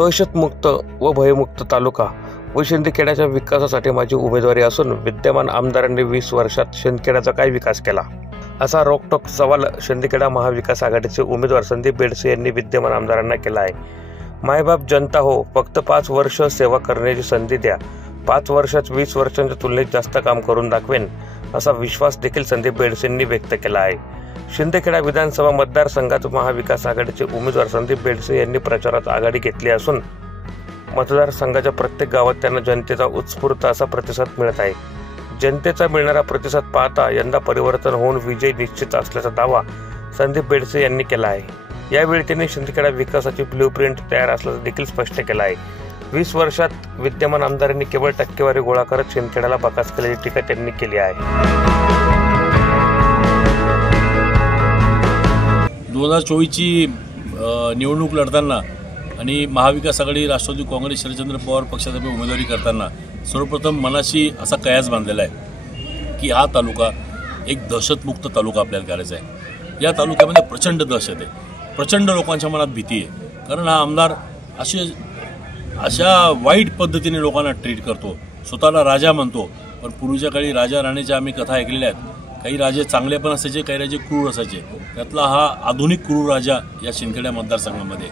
दहशतमुक्त व भयमुक्त तालुका व शिंदखेड्याच्या विकासासाठी माझी उमेदवारी असून विद्यमान आमदारांनी 20 वर्षात शिंदखेड्याचा काय विकास केला, असा रोखठोक सवाल शिंदखेडा महाविकास आघाडीचे उमेदवार संदीप बेडसे यांनी विद्यमान आमदारांना केला आहे। मायबाप जनता हो, फक्त 5 वर्ष सेवा करण्याची संधी द्या। 5 वर्षात 20 वर्षांच्या तुलनेत जास्त काम करून दाखवेन, असा विश्वास देखील संदीप बेडसेंनी व्यक्त केला आहे। शिंदखेडा विधानसभा मतदारसंघात महाविकास आघाडीचे उमेदवार संदीप बेडसे यांनी प्रचारात आघाडी घेतली असून मतदारसंघाच्या प्रत्येक गावात त्यांना जनतेचा उत्स्फूर्त असा प्रतिसाद मिळत आहे। जनतेचा मिळणारा प्रतिसाद पाहता यंदा परिवर्तन होऊन विजय निश्चित असल्याचा दावा संदीप बेडसे यांनी केला आहे। यावेळी त्यांनी शिंदखेडा विकासाची ब्ल्यूप्रिंट तयार असल्याचं देखील स्पष्ट केलं आहे। 20 वर्षात विद्यमान आमदारांनी केवळ टक्केवारी गोळा करत शिंदखेड्याला बकास केल्याची टीका त्यांनी केली आहे। 2024 ची निवडणूक लढताना आणि महाविकास आघाडी राष्ट्रवादी काँग्रेस शरदचंद्र पवार पक्षातर्फे उमेदवारी करताना सर्वप्रथम मनाशी असा कयास बांधलेला आहे की हा तालुका एक दहशतमुक्त तालुका आपल्याला करायचा आहे। या तालुक्यामध्ये प्रचंड दहशत आहे, प्रचंड लोकांच्या मनात भीती आहे, कारण हा आमदार अशा वाईट पद्धतीने लोकांना ट्रीट करतो, स्वतःला राजा म्हणतो। पण पूर्वीच्या काळी राजा राणीच्या आम्ही कथा ऐकलेल्या आहेत। काही राजे चांगले पण असायचे, काही राजे क्रूर असायचे। त्यातला हा आधुनिक क्रूर राजा या शिंदखेडा मतदारसंघामध्ये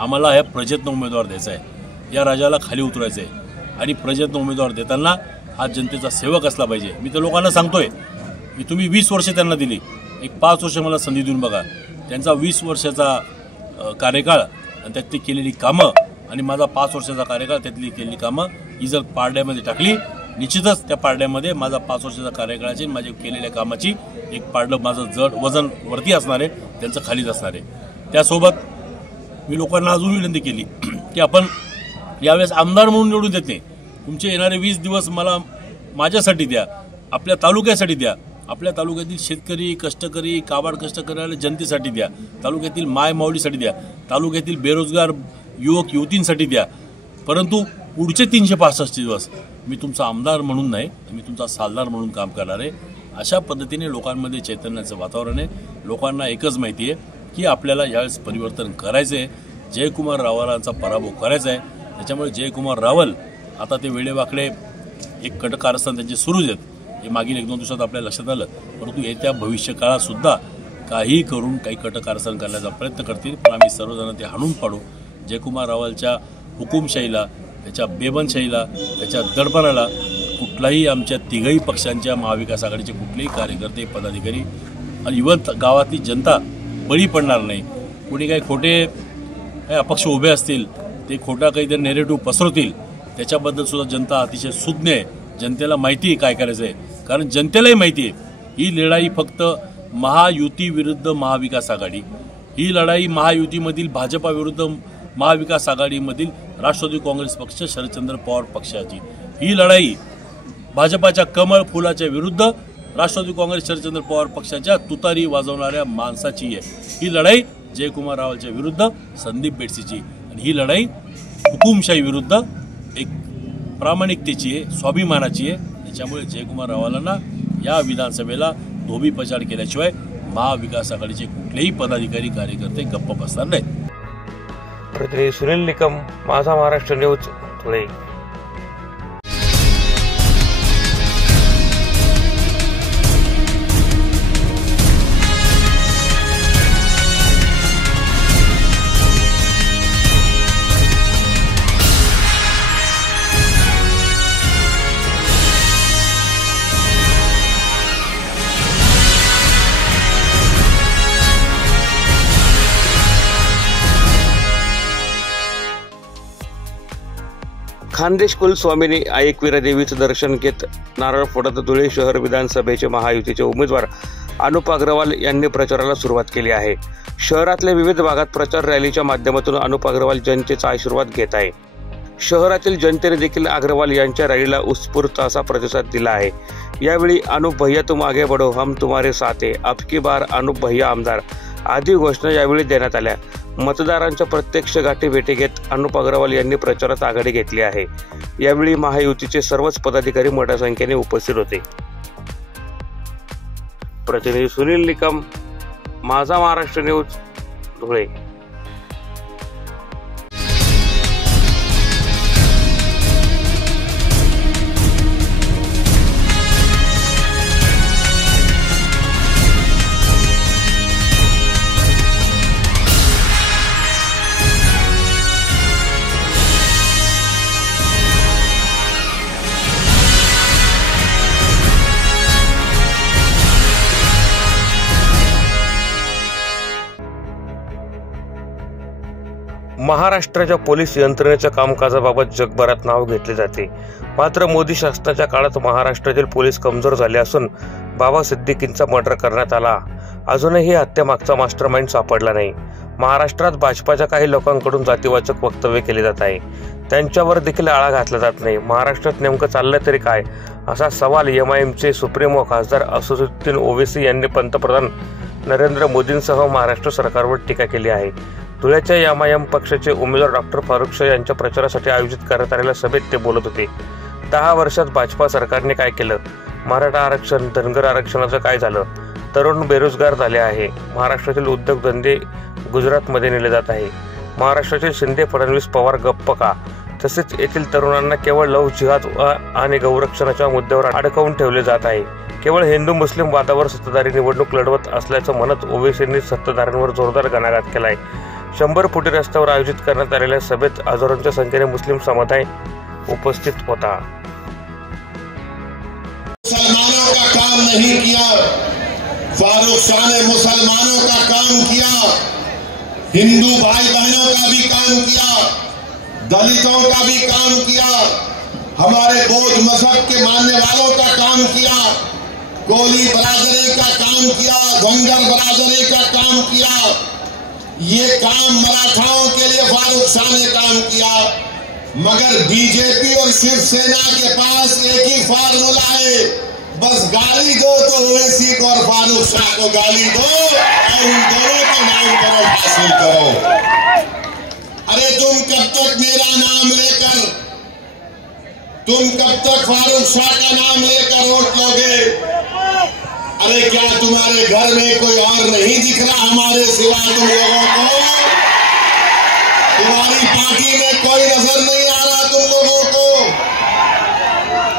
आम्हाला ह्या प्रयत्न उमेदवार द्यायचा आहे, या राजाला खाली उतरायचं आहे आणि प्रयत्न उमेदवार देताना हा जनतेचा सेवक असला पाहिजे। मी तर लोकांना सांगतोय की तुम्ही 20 वर्ष त्यांना दिली, एक 5 वर्ष मला संधी देऊन बघा। त्यांचा 20 वर्षाचा कार्यकाळ आणि त्यातली केलेली कामं आणि माझा 5 वर्षाचा कार्यकाळ त्यातली केलेली कामं ही जर पारड्यामध्ये टाकली, निश्चितच त्या पारड्यामध्ये माझा 5 वर्षाचा कार्यकाळाची माझ्या केलेल्या कामाची एक पारडं माझं जड वजन वरती असणार आहे, त्यांचं खालीच असणार आहे। त्यासोबत मी लोकांना अजून विनंती केली की आपण यावेळेस आमदार म्हणून निवडून देत नाही, तुमचे येणारे 20 दिवस मला माझ्यासाठी द्या, आपल्या तालुक्यासाठी द्या, आपल्या तालुक्यातील शेतकरी, कष्टकरी, काबाड कष्ट करणाऱ्या जनतेसाठी द्या, तालुक्यातील माय माऊलीसाठी द्या, तालुक्यातील बेरोजगार युवक युवतींसाठी द्या। परंतु पुढचे 365 दिवस मी तुमचा आमदार म्हणून नाही, मी तुमचा सालदार म्हणून काम करणार आहे। अशा पद्धतीने लोकांमध्ये चैतन्याचं वातावरण आहे। लोकांना एकच माहिती आहे की आपल्याला यावेळेस परिवर्तन करायचं आहे, जयकुमार रावलांचा पराभव करायचा आहे। त्याच्यामुळे जयकुमार रावल आता ते वेडेवाकडे एक कटकारस्थान त्यांचे सुरूच आहेत, हे मागील 1-2 दिवसात आपल्या लक्षात आलं। परंतु येत्या भविष्यकाळात सुद्धा काही करून काही कटकारस्थान करण्याचा प्रयत्न करतील, पण आम्ही सर्वजण ते हाणून पाडू। जयकुमार रावलच्या हुकुमशाहीला, त्याच्या बेबनशाहीला, त्याच्या दडपणाला कुठलाही आमच्या तिघही पक्षांच्या महाविकास आघाडीचे कुठलेही कार्यकर्ते, पदाधिकारी आणि इव्हन गावातली जनता बळी पडणार नाही। कोणी काही खोटे अपक्ष उभे असतील, ते खोटा काहीतरी नेरेटिव्ह पसरवतील, त्याच्याबद्दल सुद्धा जनता अतिशय सुज्ञ आहे। जनतेला माहिती आहे काय करायचं आहे, कारण जनतेलाही माहिती आहे ही लढाई फक्त महायुती विरुद्ध महाविकास आघाडी, ही लढाई महायुतीमधील भाजपा विरुद्ध महाविकास आघाडीमधील राष्ट्रवादी काँग्रेस पक्ष, शरदचंद्र पवार पक्षाची, ही लढाई भाजपाच्या कमळ फुलाच्या विरुद्ध राष्ट्रवादी काँग्रेस शरदचंद्र पवार पक्षाच्या तुतारी वाजवणाऱ्या माणसाची आहे। ही लढाई जयकुमार रावलच्या विरुद्ध संदीप बेडसेची, आणि ही लढाई हुकुमशाही विरुद्ध एक प्रामाणिकतेची आहे, स्वाभिमानाची आहे। त्याच्यामुळे जयकुमार रावलांना या विधानसभेला धोबी पछाड केल्याशिवाय महाविकास आघाडीचे कुठलेही पदाधिकारी, कार्यकर्ते गप्प बसणार नाहीत। प्रतिनिधी सुनील निकम, माझा महाराष्ट्र न्यूज, धुळे। खानदेश कुल स्वामिनी आई एकविरा देवीचं दर्शन घेत नारळ फोडत धुळे शहर विधानसभेचे महायुतीचे उमेदवार अनुप अग्रवाल यांनी प्रचाराला सुरुवात केली आहे। शहरातल्या विविध भागात प्रचार रॅलीच्या माध्यमातून अनुप अग्रवाल जनतेचा आशीर्वाद घेत आहे। शहरातील जनतेने देखील अग्रवाल यांच्या रॅलीला उत्स्फूर्त असा प्रतिसाद दिला आहे। यावेळी अनुप भैया तुम आगे बढ़ो, हम तुम्हारे साथ हैं, अब की बार अनुप भैया आमदार आदी घोषणा यावेळी देण्यात आल्या। मतदारांच्या प्रत्यक्ष गाठी भेटी घेत अनुप अग्रवाल यांनी प्रचारात आघाडी घेतली आहे। यावेळी महायुतीचे सर्वच पदाधिकारी मोठ्या संख्येने उपस्थित होते। प्रतिनिधी सुनील निकम, माझा महाराष्ट्र न्यूज, धुळे। महाराष्ट्राच्या पोलीस यंत्रणेच्या कामकाजाबाबत जगभरात नाव घेतले जाते. मात्र मोदी शासनाच्या काळात महाराष्ट्रातील पोलीस कमजोर झाले असून बाबा सिद्दीकींचा मर्डर करण्यात आला. अजूनही हत्येमागचा मास्टरमाइंड सापडला नाही. महाराष्ट्रात भाजपाच्या काही लोकांकडून जातीवाचक वक्तव्य केले जात आहे. त्यांच्यावर देखील आळा घातला जात नाही. महाराष्ट्रात नेमकं चाललंय तरी काय, असा सवाल एमआयएमचे सुप्रीमो खासदार असदुद्दीन ओवैसी यांनी पंतप्रधान नरेंद्र मोदींसह महाराष्ट्र सरकारवर टीका केली आहे. धुळ्याच्या एमआयएम पक्षाचे उमेदवार डॉक्टर फारुख शाह यांच्या प्रचारासाठी आयोजित करण्यात आलेल्या सभेत ते बोलत होते. 10 वर्षात भाजपा सरकारने काय केलं? मराठा आरक्षण, धनगर आरक्षणाचं काय झालं? तरुण बेरोजगार झाले आहे. महाराष्ट्रातील उद्योगधंदे गुजरातमध्ये नेले जात आहे. महाराष्ट्रातील शिंदे, फडणवीस, पवार गप्प का? तसेच येथील तरुणांना केवळ लव्ह जिहाद आणि गौरक्षणाच्या मुद्द्यावर अडकवून ठेवले जात आहे. केवळ हिंदू मुस्लिम वादावर सत्ताधारी निवडणूक लढवत असल्याचं म्हणत ओवैसींनी सत्ताधाऱ्यांवर जोरदार घणाघात केलाय. 100 फुटी रस्त्यावर आयोजित करण्यात आलेल्या सभेत हजारोंच्या संख्येने मुस्लिम समुदाय उपस्थित होता. मुसलमानों का काम नहीं किया, फारूक शाह ने मुसलमानों का काम किया, हिंदू भाई बहनों का भी काम किया, दलितों का भी काम किया, हमारे बौद्ध मजहब के मानने वालों का काम किया, कोली बरादरी का काम किया, धनगर बरादरी का काम किया. ये काम मराठाओं के लिए फारूक शाह ने काम किया. मगर बीजेपी और शिवसेना के पास एक ही फार्मूला है, बस गाली दो तो ओवैसी को और फारूक शाह को गाली दो और उन दोनों का नाम पर हासिल करो. अरे तुम कब तक मेरा नाम लेकर, तुम कब तक फारूक शाह का नाम लेकर वोट लोगे? अरे क्या तुम्हारे घर में कोई और नहीं दिख रहा हमारे सिवा तुम लोगों को? तुम्हारी पार्टी में कोई नजर नहीं आ रहा तुम लोगों को?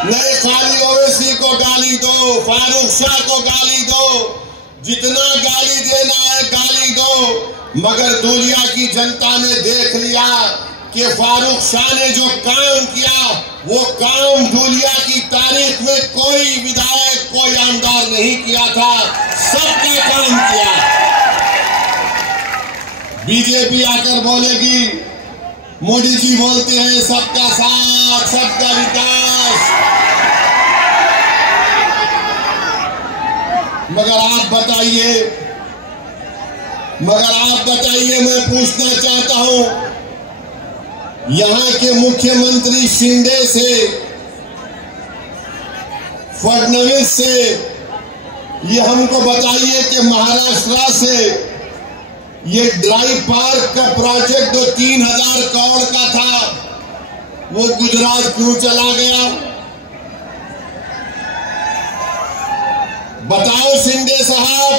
नहीं, खाली ओवैसी को गाली दो, फारूक शाह को गाली दो, जितना गाली देना है गाली दो. मगर धुलिया की जनता ने देख लिया कि फारूक शाह ने जो काम किया वो काम धुलिया की तारीख में कोई विधायक, कोई आमदार नहीं किया था. सबका काम किया. बीजेपी आकर बोलेगी, मोदी जी बोलते हैं सबका साथ, सबका विकास. मगर आप बताइए, मैं पूछना चाहता हूं, यहां के मुख्यमंत्री शिंदे से, फडणवीस से, ये हमको बताइए कि महाराष्ट्र से ये ड्राई पार्क का प्रोजेक्ट जो 3000 करोड़ का था वो गुजरात क्यों चला गया? बताओ शिंदे साहब,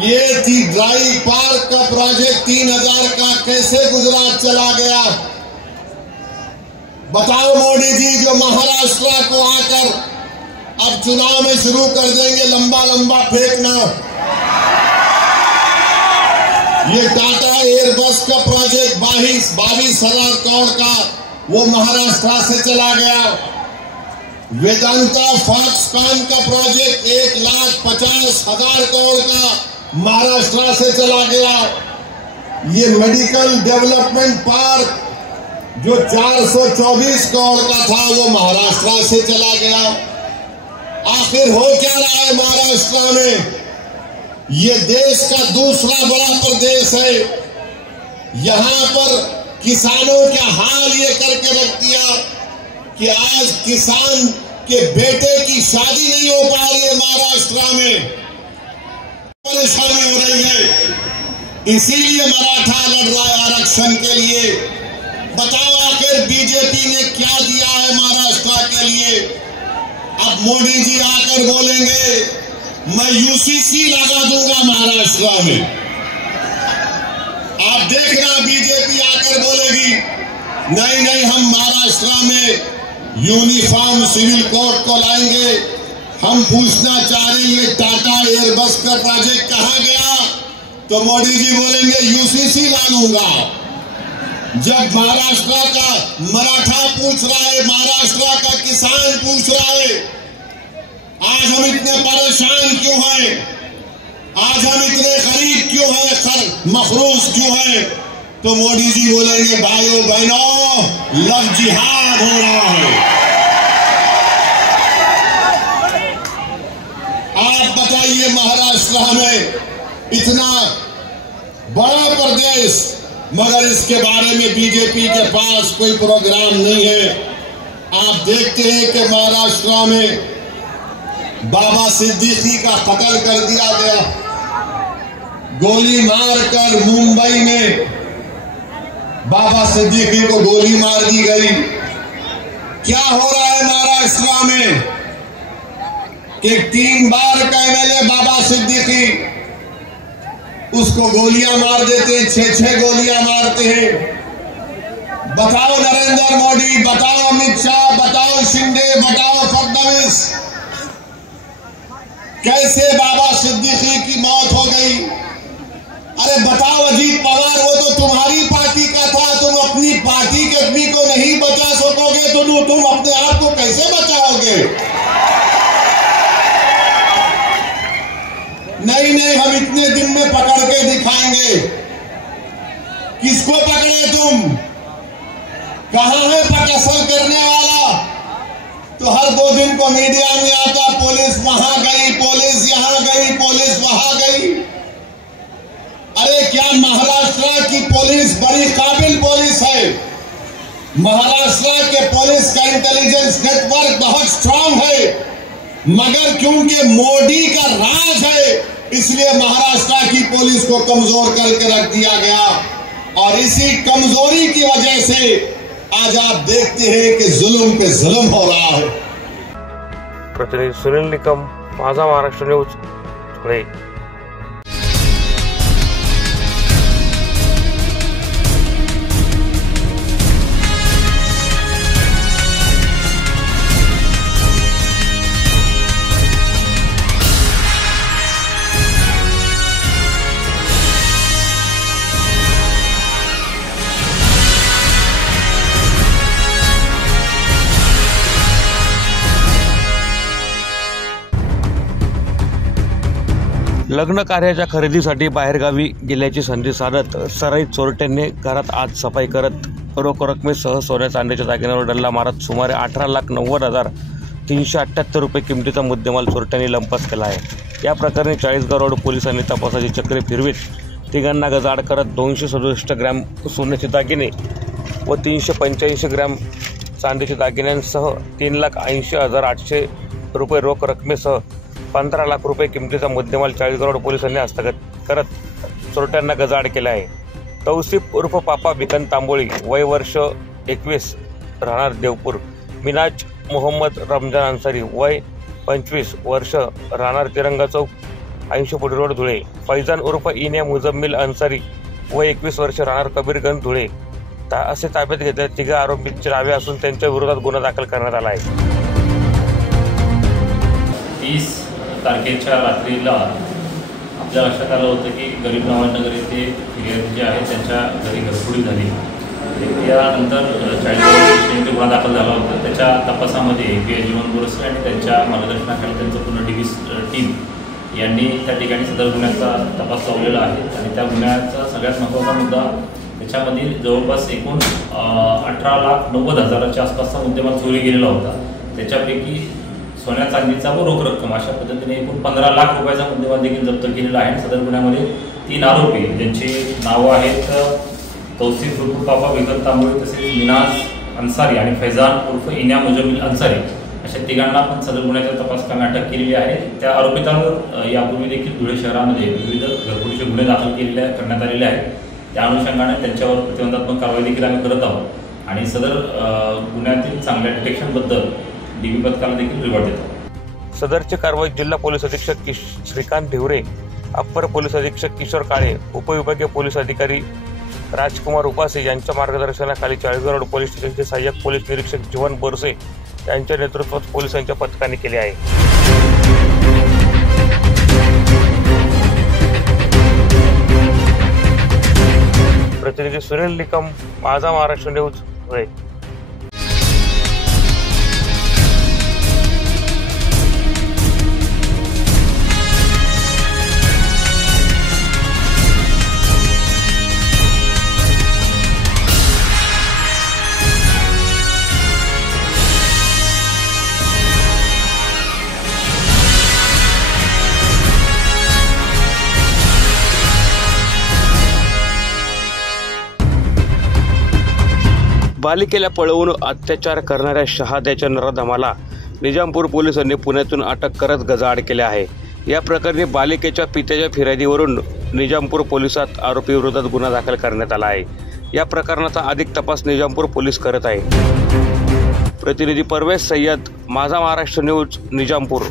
ये ड्राई पार्क का प्रोजेक्ट 3000 का कैसे गुजरात चला गया? बताओ मोदी जी, जो महाराष्ट्र को आकर अब चुनाव में शुरू कर देंगे लंबा लंबा फेंकना. ये टाटा एयरबस का प्रोजेक्ट 22,000 करोड़ का वो महाराष्ट्र से चला गया. वेदांता फॉक्सकॉन का प्रोजेक्ट 1,50,000 करोड़ का महाराष्ट्र से चला गया. ये मेडिकल डेवलपमेंट पार्क जो 424 करोड़ का था वो महाराष्ट्र से चला गया. आखिर हो क्या रहा है महाराष्ट्र में? ये देश का दूसरा बड़ा प्रदेश है. यहां पर किसानों का हाल ये करके रख दिया कि आज किसान के बेटे की शादी नहीं हो पा रही है महाराष्ट्र में. परेशानी हो रही है, इसीलिए मराठा लड़ रहा है आरक्षण के लिए. बताओ आखिर बीजेपी ने क्या दिया है महाराष्ट्र के लिए? अब मोदी जी आकर बोलेंगे मैं यूसीसी लगा दूंगा महाराष्ट्र में. आप देखना बीजेपी आकर बोलेगी नहीं, हम महाराष्ट्र में यूनिफॉर्म सिविल कोड को लाएंगे. हम पूछना चाह रहे हैं ये टाटा एयरबस का प्रोजेक्ट कहां गया? तो मोदी जी बोलेंगे यूसीसी ला लूंगा. जब महाराष्ट्र का मराठा पूछ रहा है, महाराष्ट्र का किसान पूछ रहा है आज हम इतने परेशान क्यों हैं, आज हम इतने गरीब क्यों हैं, मखरूज क्यों हैं, तो मोदी जी बोलेंगे भाइयों बहनों लव जिहाद हो रहा है। आप बताइए महाराष्ट्र में इतना बड़ा प्रदेश मगर इसके बारे में बीजेपी के पास कोई प्रोग्राम नहीं है। आप देखते हैं कि महाराष्ट्र में बाबा सिद्दीकी का कत्ल कर दिया गया, गोली मारकर मुंबई में बाबा सिद्दीकी को गोली मार दी गई। क्या हो रहा है महाराष्ट्र में कि 3 बार का एमएलए बाबा सिद्दीकी उसको गोलियां मार देते हैं, 6 गोलियां मारते हैं। बताओ नरेंद्र मोदी, बताओ अमित शाह, बताओ शिंदे, बताओ फडणवीस, कैसे बाबा सिद्दीकी की मौत हो गई? अरे बताओ अजीत पवार, वो तो तुम्हारी पार्टी का था, तुम अपनी पार्टी के आदमी को नहीं बचा सकोगे तो तुम अपने आप को कैसे बचाओगे? नहीं, हम इतने दिन में पकड़ के दिखाएंगे। किसको पकड़े तुम? कहां है पकड़ करने वाला? तो हर 2 दिन को मीडिया में आता पुलिस वहां गई, पुलिस यहां गई, पुलिस वहां गई। अरे क्या महाराष्ट्र की पुलिस बड़ी काबिल पुलिस है? महाराष्ट्र के पुलिस का इंटेलिजेंस नेटवर्क बहुत स्ट्रांग है, मगर क्योंकि मोदी का राज है इसलिए महाराष्ट्र की पुलिस को कमजोर करके रख दिया गया। और इसी कमजोरी की वजह से आज आप देखते हैं कि जुल्म पे जुल्म हो रहा है। प्रतिनिधी सुनील निकम, माझा महाराष्ट्र न्यूज, धुळे। लग्न कार्याच्या खरेदीसाठी बाहेरगावी गेल्याची संधी साधत सराईत चोरट्यांनी घरात आज सफाई करत रोख रकमेसह सोन्या चांदीच्या दागिन्यांवर डल्ला मारत सुमारे 18,90,378 रुपये किमतीचा मुद्देमाल चोरट्यांनी लंपास केला आहे। या प्रकरणी 40गाव रोड पोलिसांनी तपासाची चक्रे फिरवीत तिघांना गजाआड करत 267 ग्रॅम सोन्याचे दागिने व 385 ग्रॅम चांदीच्या दागिन्यांसह 3,80,800 रुपये रोख रकमेसह 15 लाख रुपये किमतीचा मुद्देमाल 40गाव रोड पोलिसांनी हस्तगत करत चोरट्यांना गजाआड केला आहे। तौसिफ उर्फ पापा भिकन तांबोळी, वय वर्ष 21, राहणार देवपूर। मिनाज मोहम्मद रमजान अन्सारी, वय 25 वर्ष, राहणार तिरंगा चौक, 80 फुट रोड, धुळे। फैजान उर्फ इन्या मुजम्मिल अन्सारी, वय 21 वर्ष, राहणार कबीरगंज, धुळे असे ताब्यात घेतले 3 आरोपींचे नावे असून त्यांच्या विरोधात गुन्हा दाखल करण्यात आला आहे। 30 तारखेच्या रात्रीला आपल्या लक्षात आलं होतं की गरीब नवाजनगर येथे फिर्यादी जे आहे त्यांच्या घरी घरफोडी झाली। त्यानंतर 40 गुन्हा दाखल झाला होता। त्याच्या तपासामध्ये पी जीवन बोरसे आणि त्यांच्या मार्गदर्शनाखाली त्यांचं पूर्ण डिव्हिस टीम यांनी त्या ठिकाणी सदर गुन्ह्याचा तपास लावलेला आहे आणि त्या गुन्ह्याचा सगळ्यात महत्त्वाचा मुद्दा त्याच्यामध्ये जवळपास एकूण 18,90,000च्या आसपासचा मुद्देमाल चोरी गेलेला होता। त्याच्यापैकी सोन्या चांदीचा व रोख रक्कम अशा पद्धतीने एकूण 15 लाख रुपयाचा मुद्देमाल देखील जप्त केलेला आहे। सदर गुन्ह्यामध्ये 3 आरोपी ज्यांची नावं आहेत तौसिफ उर्फ पापा भिकन तांबोळी, तसेच मिनाज अन्सारी आणि फैजान उर्फ इन्या मुजम्मिल अन्सारी अशा तिघांना आपण सदर गुन्ह्याच्या तपासकामी अटक केलेली आहे। त्या आरोपितांवर यापूर्वी देखील धुळे शहरामध्ये विविध घरफोडीचे गुन्हे दाखल करण्यात आलेले आहेत। त्या अनुषंगाने त्यांच्यावर प्रतिबंधात्मक कारवाई देखील आम्ही करत आहोत आणि सदर गुन्ह्यातील चांगल्या डिटेक्शनबद्दल डीबी पथकाला देखील रिवॉर्ड देतो। सदरची कारवाई जिल्हा पोलीस अधीक्षक श्रीकांत ढिवरे, अप्पर पोलीस अधीक्षक किशोर काळे, उपविभागीय पोलीस अधिकारी राजकुमार उपासे यांच्या मार्गदर्शनाखाली 40गाव रोड पोलीस स्टेशनचे सहाय्यक पोलीस निरीक्षक जीवन बोरसे यांच्या नेतृत्वात पोलिसांच्या पथकाने केले आहे। प्रतिनिधी सुनील निकम, माझा महाराष्ट्र न्यूज, धुळे। बालिकेला पळवून अत्याचार करणाऱ्या शहाद्याच्या नराधमाला निजामपूर पोलिसांनी पुण्यातून अटक करत गजाआड केले आहे। या प्रकरणी बालिकेच्या पित्याच्या फिर्यादीवरून निजामपूर पोलिसात आरोपीविरोधात गुन्हा दाखल करण्यात आला आहे। या प्रकरणाचा अधिक तपास निजामपूर पोलीस करत आहे। प्रतिनिधी परवेश सय्यद, माझा महाराष्ट्र न्यूज, निजामपूर।